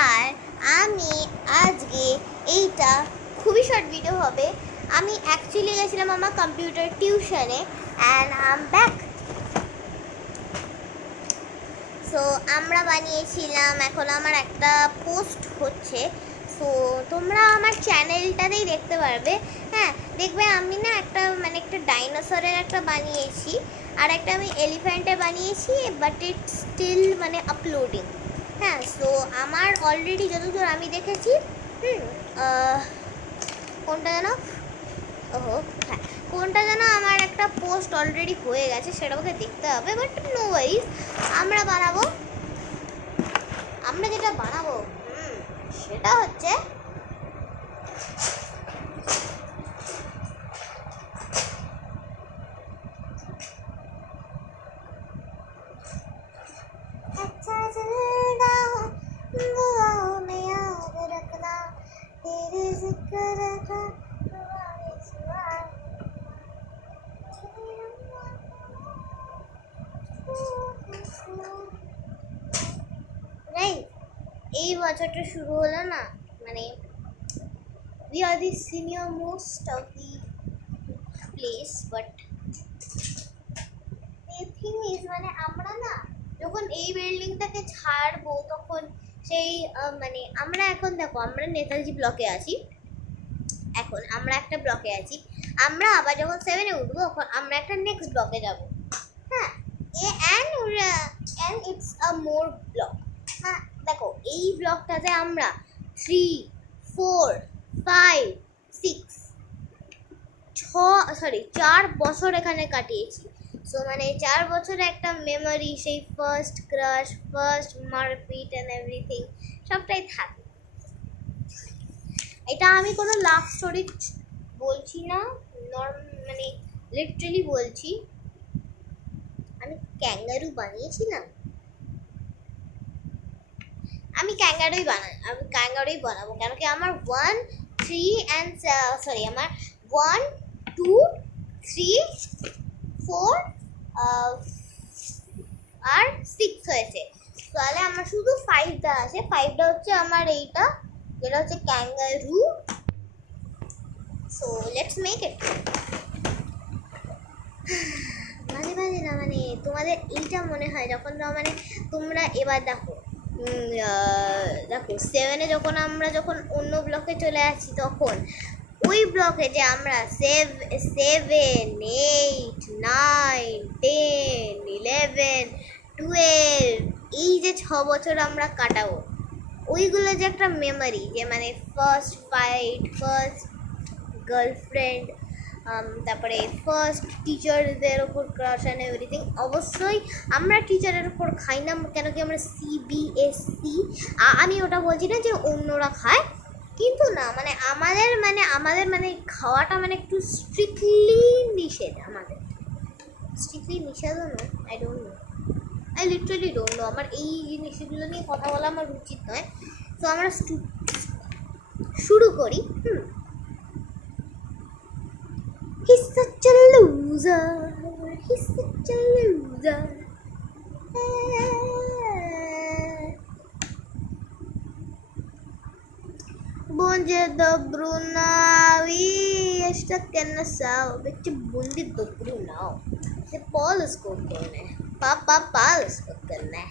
আর আমি আজকে এইটা খুবই শর্ট ভিডিও হবে। আমি অ্যাকচুয়ালি গেছিলাম আমার কম্পিউটার টিউশনে and I am back. So আমরা বানিয়েছিলাম, এখন আমার একটা পোস্ট হচ্ছে, সো তোমরা আমার চ্যানেলটাতেই দেখতে পারবে। হ্যাঁ, দেখবে আমি না একটা ডাইনোসরের একটা বানিয়েছি, আর একটা আমি এলিফ্যান্টে বানিয়েছি, বাট ইটস স্টিল আপলোডিং। হ্যাঁ, সো আমার অলরেডি যতদূর আমি দেখেছি, কোনটা যেন হ্যাঁ, কোনটা যেন আমার একটা পোস্ট অলরেডি হয়ে গেছে, সেটা আমাকে দেখতে হবে, বাট নো ওয়ারিজ। আমরা যেটা বানাবো সেটা হচ্ছে এই বছরটা শুরু হলো না, we are the senior most of the place, but the thing is আমরা না যখন এই বিল্ডিংটাকে ছাড়বো তখন সেই আমরা এখন দেখো, আমরা নেতাজি ব্লকে আছি, এখন আমরা একটা ব্লকে আছি, আমরা আবার যখন 7-এ উঠবো আমরা একটা নেক্সট ব্লকে যাব। হ্যাঁ, and it's a more block। হ্যাঁ, দেখো এই ব্লকটাতে আমরা 3, 4, 5, 6, 4 বছর এখানে কাটিয়েছি। সো 4 বছরে একটা মেমোরি, সেই ফার্স্ট ক্রাশ, ফার্স্ট মারপিট অ্যান্ড এভরিথিং সবটাই থাকে। এটা আমি কোনো লাভ স্টোরি বলছি না, লিটারালি বলছি। আমি ক্যাঙ্গারু বানিয়েছিলাম, আমি ক্যাঙ্গারুই বানাবো, কেন কি আমার 1, 3 and আমার 1, 2, 3, 4 আর 6 হয়েছে, তাহলে আমার শুধু 5টা আছে। 5টা হচ্ছে আমার এইটা, যেটা হচ্ছে kangaroo. So let's make it. না তোমাদের এইটা মনে হয় যখন তোমরা এবার দেখো 7-এ যখন অন্য ব্লকে চলে আসছি, তখন ওই ব্লকে যে আমরা 7, 8, 9, 10, 11, 12 এই যে 6 বছর আমরা কাটাবো, ওইগুলো যে একটা মেমোরি, যে ফার্স্ট ফাইট, ফার্স্ট গার্লফ্রেন্ড, তারপরে ফার্স্ট টিচারদের ওপর ক্রাশ অ্যান্ড এভরিথিং। অবশ্যই আমরা টিচারের ওপর খাই না, কেন কি আমরা CBSE। আমি ওটা বলছি না যে অন্যরা খায়, কিন্তু না আমাদের খাওয়াটা একটু স্ট্রিক্টলি নিষেধ। আমাদের স্ট্রিক্টলি নিষেধ না, আই লিটারালি ডোন্ট নো। আমার এই জিনিসগুলো নিয়ে কথা বলা আমার উচিত নয়। তো আমরা শুরু করি। He's such a loser. He's such a loser. Bonje dobru navi esta kenna sao bitte bundi dobru now. Se Paulus ko kenne. Papa Paulus ko kenne.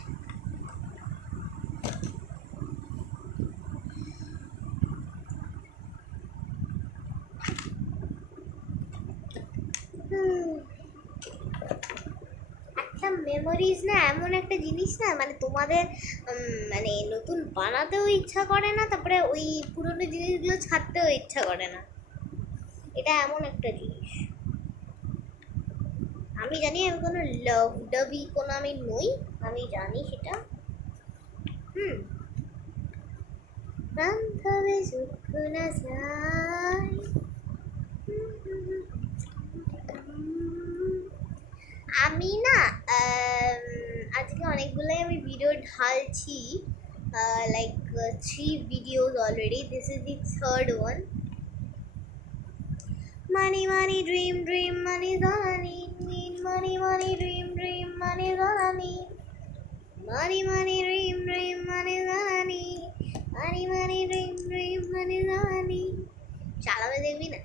একটা মেমোরিজ না এমন একটা জিনিস না, তোমাদের নতুন বানাতেও ইচ্ছা করে না, তারপরে ওই পুরনো জিনিসগুলো ছাড়তেও ইচ্ছা করে না। এটা এমন একটা জিনিস। আমি জানি আমি কোনো লাভডাবি আমি নই, আমি জানি সেটা। বান্ধবে সুখ না যায়। আমি না আজকে অনেকগুলোই আমি video ঢালছি, like 3 videos already. This is the 3rd one. Money, money, dream, dream, money's all I need. Money, money, dream, dream, money's all I need. Money, money, dream, dream, money's all I need. মানি মানি রিম রিম মানি জানি চালাবে দেখবি না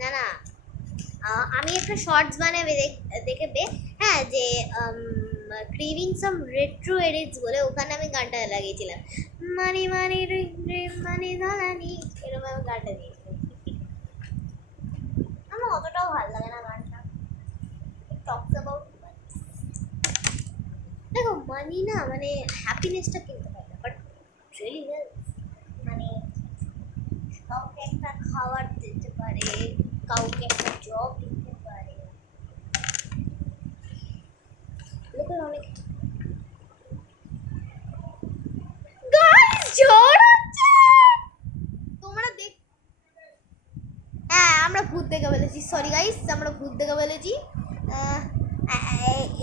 না না আমি একটা shorts বানাবে দেখবে হ্যাঁ যে ক্রিভিং সাম রেট্রো এডিটস বলে ওখানে আমি গানটা লাগিয়েছিলাম মানি মানি রিম রিম মানি জানি এরকম আমি গানটা দিয়েছিলাম আমার অতটাও ভালো লাগে না গানটা টকস অ্যাবাউট দেখো মানি না মানে হ্যাপিনেসটা কিনতে পারে না বাট রিয়েলি মানে কাউকে একটা খাবার দিতে পারে কাউকে একটা জব দিতে পারে লোকের অনেক গাইস ঝড় হচ্ছে তোমরা দেখ হ্যাঁ আমরা ভূত দেখে ফেলেছি সরি গাইস আমরা ভূত দেখে ফেলেছি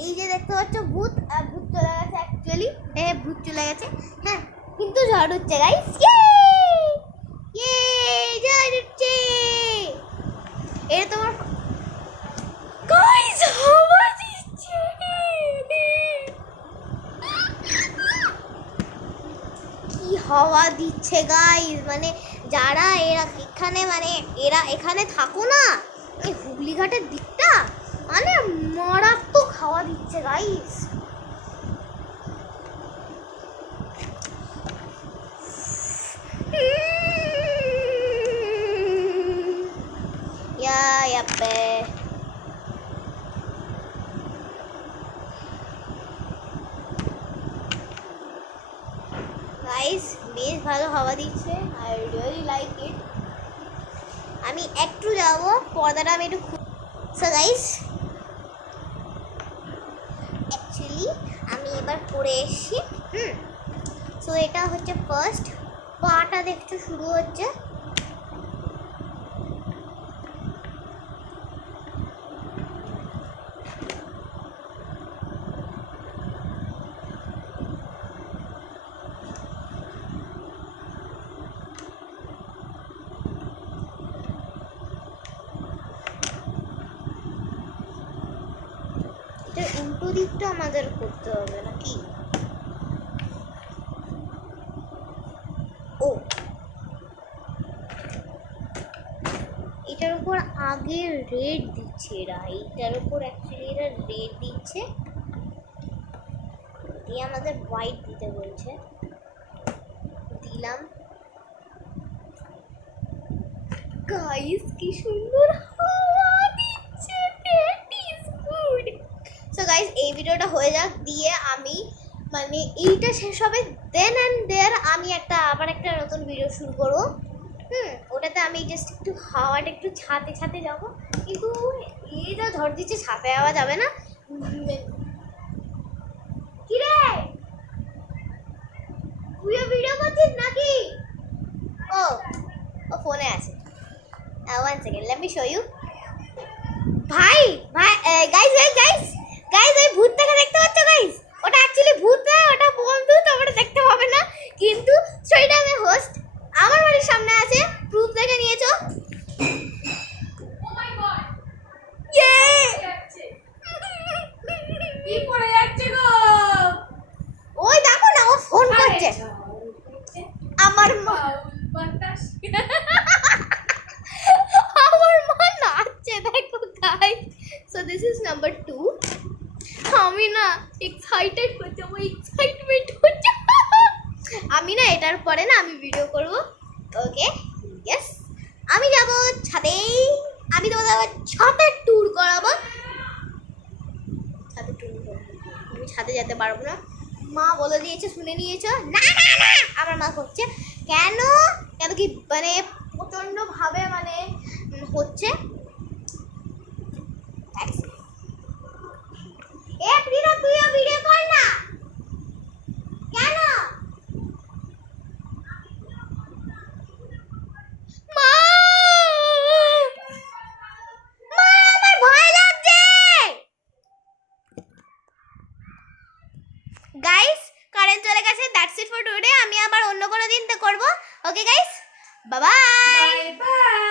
এই যে দেখতে পাচ্ছ ভূত ভূত চলে গেছে অ্যাকচুয়ালি ভূত চলে গেছে হ্যাঁ কিন্তু ঝড় হচ্ছে গাইস ইয়ে ঝড় হচ্ছে এটা তোমার গাইস হাওয়া দিচ্ছে কি হাওয়া দিচ্ছে গাইস মানে যারা এরা এখানে মানে এরা এখানে থাকো না এই হুগলিঘাটের দিকটা মানে মারাত্মক হাওয়া দিচ্ছে গাইস ইয়াপ্পে গাইস বেশ ভালো হাওয়া দিচ্ছে আই রিয়েলি লাইক ইট আমি একটু যাবো পর্দাটা আমি একটু সো গাইস অ্যাকচুয়ালি আমি এবার পড়ে এসেছি সো এটা হচ্ছে ফার্স্ট পাটা দেখতে শুরু হচ্ছে উল্টো দিকটা আমাদের করতে হবে নাকি ও এটার উপর আগে রেড দিচ্ছে এরা এইটার উপর অ্যাকচুয়ালি এরা রেড দিচ্ছে দিয়ে আমাদের হোয়াইট দিতে বলছে দিলাম গাইস কি সুন্দর হাওয়া দিচ্ছে that is good so guys এই ভিডিওটা হয়ে যাক দিয়ে আমি মানে এইটা শেষ হবে দেন অ্যান্ড দেয়ার আমি আবার একটা নতুন ভিডিও শুরু করবো ওটাতে আমি জাস্ট একটু হাওয়াটা একটু ছাতে যাবো কিন্তু এইটা ঝড় দিচ্ছে ছাতে যাওয়া যাবে না কি রে তুইও ভিডিও করছিস নাকি ও ফোনে আছে one second let me show you ভাই গাইস ওই ভূতটাকে দেখতে পাচ্ছ গাইস ওটা অ্যাকচুয়ালি ভূত না ওটা বন্ধু তোমরা দেখতে পাবে না কিন্তু সেটা আমি হোস্ট আমার বাড়ির সামনে আছে প্রুফ দেখে নিয়েছো ও মাই গড ইয়ে কি পড়ে যাচ্ছে গো ওই দেখো না ও ফোন করছে আমার মা আমার মা নাচছে দেখো guys so this is number 2 আমি না এক্সাইটেড হচ্ছে এক্সাইটমেন্ট হচ্ছে আমি না এটার পরে না আমি ভিডিও করব ওকে ইয়েস আমি যাব ছাদে আমি তোমাদের ছাদে ট্যুর করাবো ছাদে ট্যুর করব আমি ছাদে যেতে পারবো না মা বলে দিয়েছে শুনে নিয়েছো না না না আমার মা করছে কেন কেন কি মানে প্রচন্ড ভাবে মানে হচ্ছে এক দিন তুইও ভিডিও কর না কেন মা মা আমার ভয় লাগছে গাইস কারেন্ট চলে গেছে দ্যাটস ইট ফর টুডে আমি আবার অন্য কোনো দিন তো করব ওকে গাইস বাই বাই